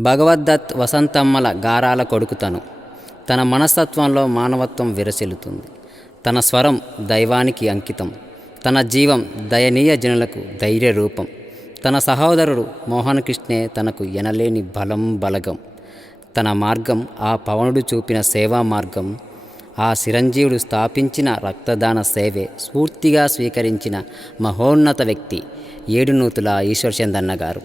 భగవద్దత్ వసంతమ్మల గారాల కొడుకుతను. తన మనస్తత్వంలో మానవత్వం విరసిల్లుతుంది. తన స్వరం దైవానికి అంకితం. తన జీవం దయనీయ జనులకు ధైర్య రూపం తన సహోదరుడు మోహన్ కృష్ణే తనకు ఎనలేని బలం బలగం. తన మార్గం ఆ పవనుడు చూపిన సేవా మార్గం. ఆ చిరంజీవుడు స్థాపించిన రక్తదాన సేవే స్ఫూర్తిగా స్వీకరించిన మహోన్నత వ్యక్తి. ఏడునూతుల ఈశ్వర్ చందన్న గారు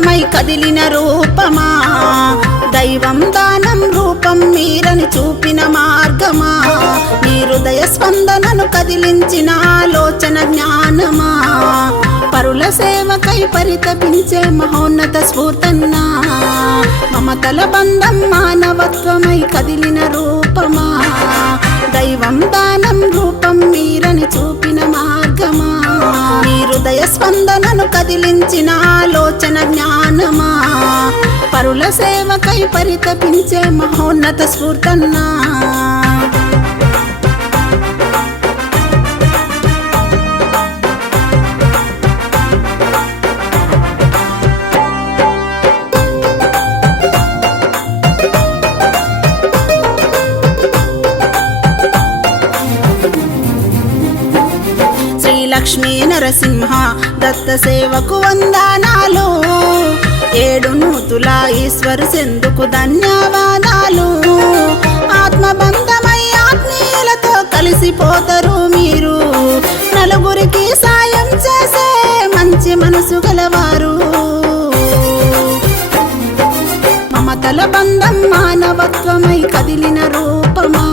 మానవత్వమై కదిలిన రూపమా? దైవం దానం రూపం మీరని చూపిన మార్గమా? మీ హృదయ స్పందనను కదిలించిన ఆలోచన జ్ఞానమా? పరుల సేవకై పరితపించే మహోన్నత స్ఫూర్తన్నా? మమతల బంధం మానవత్వమై కదిలిన రూపమా? దైవం దానం రూపం మీరని చూపిన మార్గమా? మీ హృదయ స్పందనను కదిలించిన ఆలోచన జ్ఞానమా? పరుల సేవకై పరితపించే మహోన్నత స్ఫూర్తన్నా? లక్ష్మీ నరసింహ దత్త సేవకు వందనాలు. ఏడు నూతుల ఈశ్వరు సెందుకు ధన్యవాదాలు. ఆత్మబంధమై ఆత్మీయులతో కలిసిపోతారు మీరు. నలుగురికి సాయం చేసే మంచి మనసు గలవారు. మమతల బంధం మానవత్వమై కదిలిన రూపమా?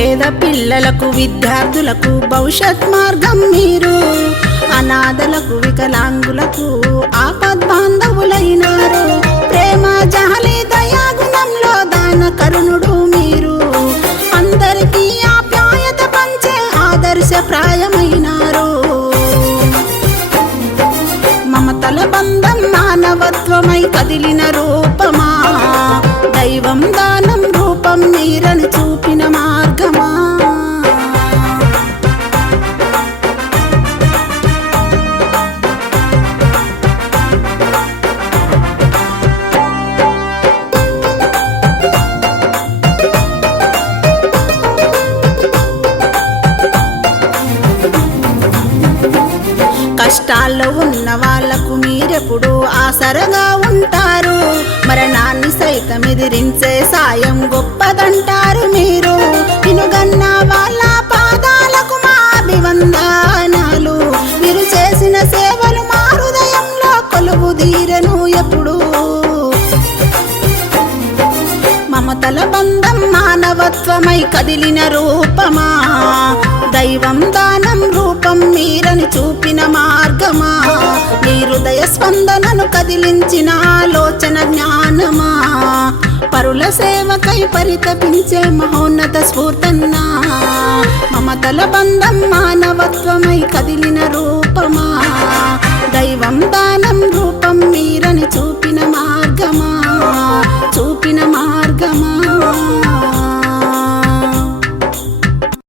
పేద పిల్లలకు విద్యార్థులకు భవిష్యత్ మార్గం మీరు. అనాథలకు వికలాంగులకు ఆపద్బాంధవులైనారు ప్రేమ జాలి దయాగుణంలో దాన కరుణుడు మీరు. అందరికీ ఆప్యాయత పంచే ఆదర్శప్రాయమైనారు మమతల బంధం మానవత్వమై కదిలిన రూపం కష్టాల్లో ఉన్న వాళ్ళకు మీరెప్పుడు ఆసరగా ఉంటారు? మరణాన్ని సైతం ఎదిరించే సాయం గొప్పదంటారు మీరు. వినుగన్న వాళ్ళ పాదాలకు మా అభివందనాలు. మీరు చేసిన సేవలు మా హృదయంలో కొలువు తీరను ఎప్పుడు. మమతల బంధం మానవత్వమై కదిలిన రూపమా? దైవం దానం రూపం మీరని చూపిన మార్గమా? మీ హృదయ స్పందనను కదిలించిన ఆలోచన జ్ఞానమా? పరుల సేవకై పరితపించే మహోన్నత స్ఫూర్తన్నా? మమతల బంధం మానవత్వమై కదిలిన రూపమా? దైవం దా